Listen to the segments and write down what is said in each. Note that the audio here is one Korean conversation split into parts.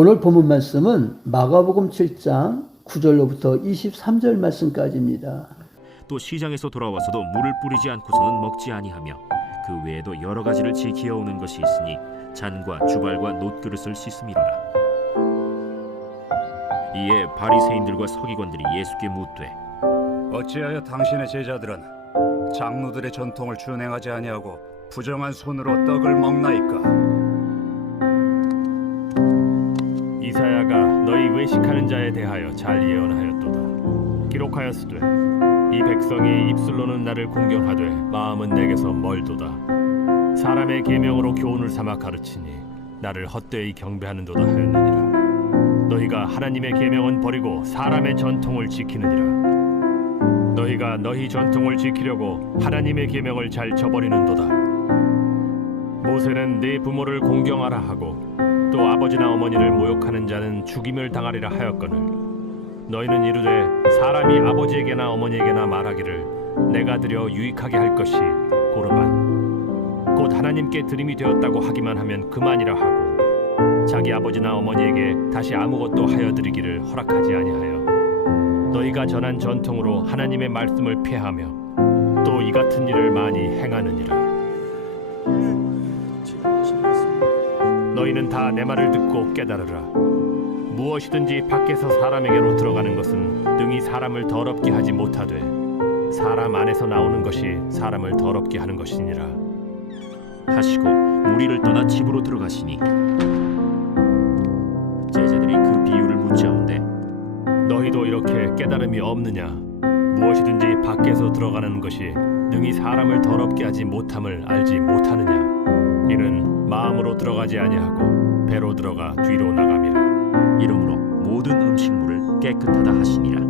오늘 본문 말씀은 마가복음 7장 9절로부터 23절 말씀까지입니다. 또 시장에서 돌아와서도 물을 뿌리지 않고서는 먹지 아니하며 그 외에도 여러 가지를 지키어 오는 것이 있으니 잔과 주발과 놋그릇을 씻음이로라. 이에 바리새인들과 서기관들이 예수께 묻되 어찌하여 당신의 제자들은 장로들의 전통을 준행하지 아니하고 부정한 손으로 떡을 먹나이까? 이사야가 너희 외식하는 자에 대하여 잘 예언하였도다. 기록하였으되 이 백성이 입술로는 나를 공경하되 마음은 내게서 멀도다. 사람의 계명으로 교훈을 삼아 가르치니 나를 헛되이 경배하는도다 하였느니라. 너희가 하나님의 계명은 버리고 사람의 전통을 지키느니라. 너희가 너희 전통을 지키려고 하나님의 계명을 잘 저버리는도다. 모세는 네 부모를 공경하라 하고 또 아버지나 어머니를 모욕하는 자는 죽임을 당하리라 하였거늘 너희는 이르되 사람이 아버지에게나 어머니에게나 말하기를 내가 드려 유익하게 할 것이 고르반 곧 하나님께 드림이 되었다고 하기만 하면 그만이라 하고 자기 아버지나 어머니에게 다시 아무것도 하여 드리기를 허락하지 아니하여 너희가 전한 전통으로 하나님의 말씀을 폐하며 또 이 같은 일을 많이 행하느니라. 너희는 다 내 말을 듣고 깨달으라. 무엇이든지 밖에서 사람에게로 들어가는 것은 능히 사람을 더럽게 하지 못하되 사람 안에서 나오는 것이 사람을 더럽게 하는 것이니라 하시고 무리를 떠나 집으로 들어가시니 제자들이 그 비유를 묻자온대 너희도 이렇게 깨달음이 없느냐? 무엇이든지 밖에서 들어가는 것이 능히 사람을 더럽게 하지 못함을 알지 못하느냐? 이는 마음으로 들어가지 아니하고 배로 들어가 뒤로 나감이라. 이러므로 모든 음식물을 깨끗하다 하시니라.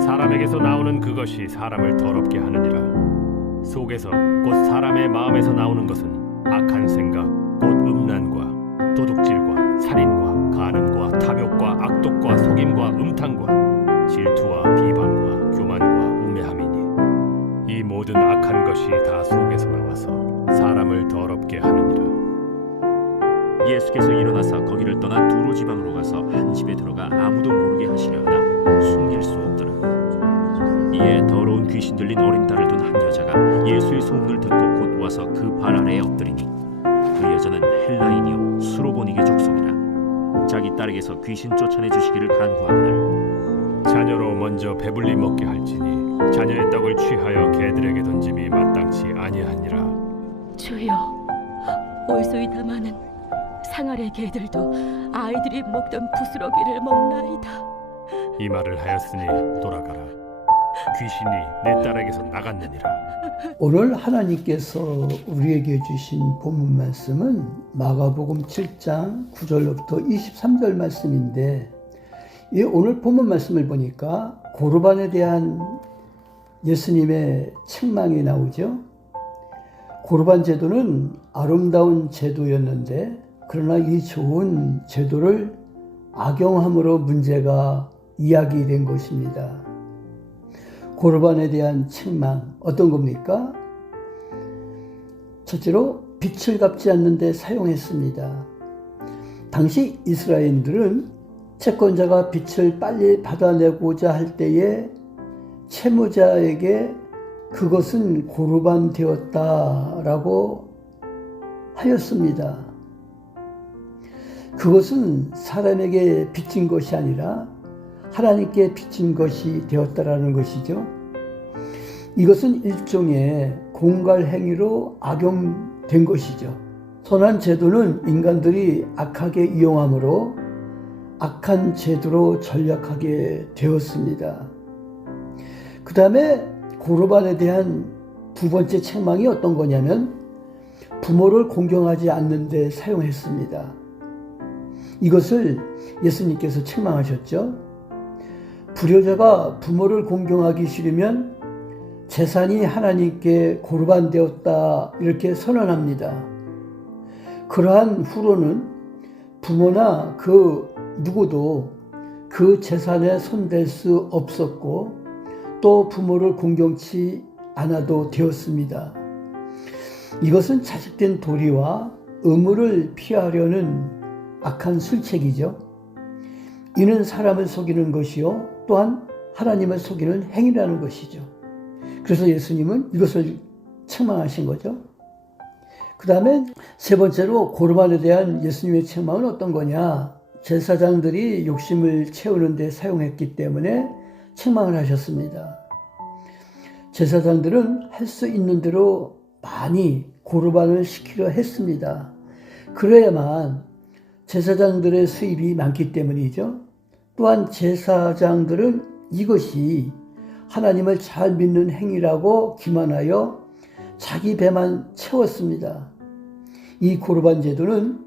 사람에게서 나오는 그것이 사람을 더럽게 하느니라. 속에서 곧 사람의 마음에서 나오는 것은 악한 생각 곧 음란과 도둑질과 살인과 간음과 탐욕과 악독과 속임과 음탕과 질투와 비방과 교만과 우매함이니 이 모든 악한 것이 다 속에서 나와서 사람을 더럽게 하느니라. 예수께서 일어나사 거기를 떠나 두로 지방으로 가서 한 집에 들어가 아무도 모르게 하시려나 숨길 수 없더라. 이에 더러운 귀신 들린 어린 딸을 둔 한 여자가 예수의 소문을 듣고 곧 와서 그 발 아래에 엎드리니 그 여자는 헬라인이요 수로보니게 족속이라. 자기 딸에게서 귀신 쫓아내 주시기를 간구하거늘 자녀로 먼저 배불리 먹게 할지니 자녀의 떡을 취하여 개들에게 던짐이 마땅치 아니하니라. 주여, 올소이다 마는 상아래 개들도 아이들이 먹던 부스러기를 먹나이다. 이 말을 하였으니 돌아가라. 귀신이 내 딸에게서 나갔느니라. 오늘 하나님께서 우리에게 주신 본문 말씀은 마가복음 7장 9절로부터 23절 말씀인데 이 오늘 본문 말씀을 보니까 고르반에 대한 예수님의 책망이 나오죠. 고르반 제도는 아름다운 제도였는데 그러나 이 좋은 제도를 악용함으로 문제가 이야기된 것입니다. 고르반에 대한 책망 어떤 겁니까? 첫째로 빛을 갚지 않는데 사용했습니다. 당시 이스라엘인들은 채권자가 빛을 빨리 받아내고자 할 때에 채무자에게 그것은 고르반 되었다라고 하였습니다. 그것은 사람에게 빚진 것이 아니라 하나님께 빚진 것이 되었다라는 것이죠. 이것은 일종의 공갈 행위로 악용된 것이죠. 선한 제도는 인간들이 악하게 이용함으로 악한 제도로 전락하게 되었습니다. 그 다음에 고르반에 대한 두 번째 책망이 어떤 거냐면 부모를 공경하지 않는 데 사용했습니다. 이것을 예수님께서 책망하셨죠. 불효자가 부모를 공경하기 싫으면 재산이 하나님께 고르반 되었다 이렇게 선언합니다. 그러한 후로는 부모나 그 누구도 그 재산에 손댈 수 없었고 또 부모를 공경치 않아도 되었습니다. 이것은 자식된 도리와 의무를 피하려는 악한 술책이죠. 이는 사람을 속이는 것이요 또한 하나님을 속이는 행위라는 것이죠. 그래서 예수님은 이것을 책망하신 거죠. 그 다음에 세 번째로 고르반에 대한 예수님의 책망은 어떤 거냐? 제사장들이 욕심을 채우는 데 사용했기 때문에 책망을 하셨습니다. 제사장들은 할 수 있는 대로 많이 고르반을 시키려 했습니다. 그래야만 제사장들의 수입이 많기 때문이죠. 또한 제사장들은 이것이 하나님을 잘 믿는 행위라고 기만하여 자기 배만 채웠습니다. 이 고르반 제도는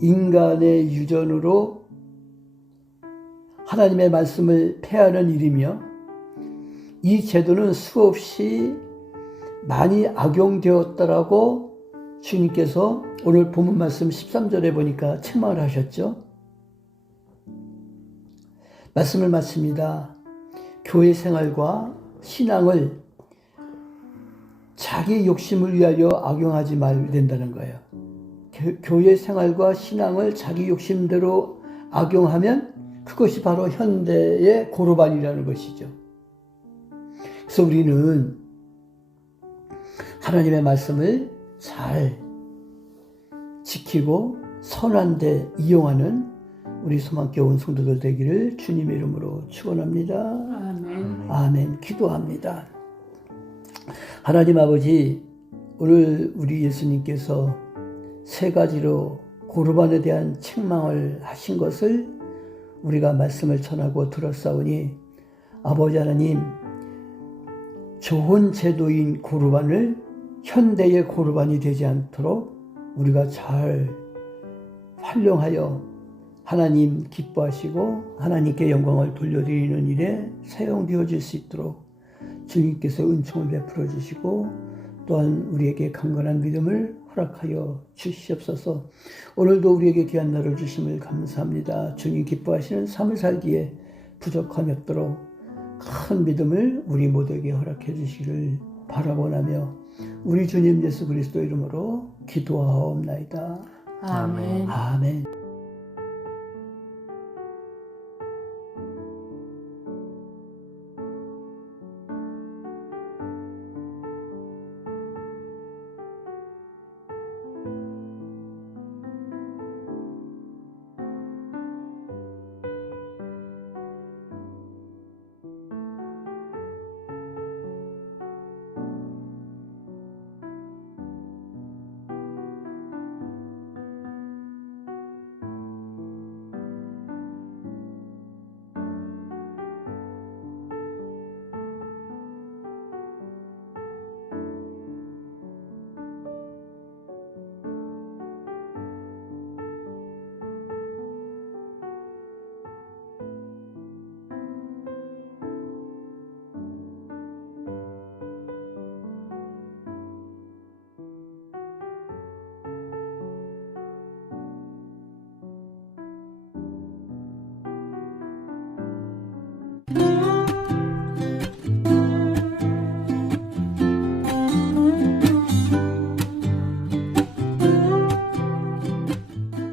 인간의 유전으로 하나님의 말씀을 폐하는 일이며 이 제도는 수없이 많이 악용되었다라고 주님께서 오늘 본문 말씀 13절에 보니까 책망을 하셨죠. 말씀을 마칩니다. 교회 생활과 신앙을 자기 욕심을 위하여 악용하지 말아야 된다는 거예요. 교회 생활과 신앙을 자기 욕심대로 악용하면 그것이 바로 현대의 고르반이라는 것이죠. 그래서 우리는 하나님의 말씀을 잘 지키고 선한 데 이용하는 우리 소망교회 온 성도들 되기를 주님의 이름으로 축원합니다. 아멘. 아멘. 기도합니다. 하나님 아버지, 오늘 우리 예수님께서 세 가지로 고르반에 대한 책망을 하신 것을 우리가 말씀을 전하고 들었사오니 아버지 하나님, 좋은 제도인 고르반을 현대의 고르반이 되지 않도록 우리가 잘 활용하여 하나님 기뻐하시고 하나님께 영광을 돌려드리는 일에 사용되어질 수 있도록 주님께서 은총을 베풀어 주시고 또한 우리에게 강건한 믿음을 허락하여 주시옵소서. 오늘도 우리에게 귀한 날을 주심을 감사합니다. 주님 기뻐하시는 삶을 살기에 부족함이 없도록 큰 믿음을 우리 모두에게 허락해 주시기를 바라보나며 우리 주님 예수 그리스도 이름으로 기도하옵나이다. 아멘. 아멘.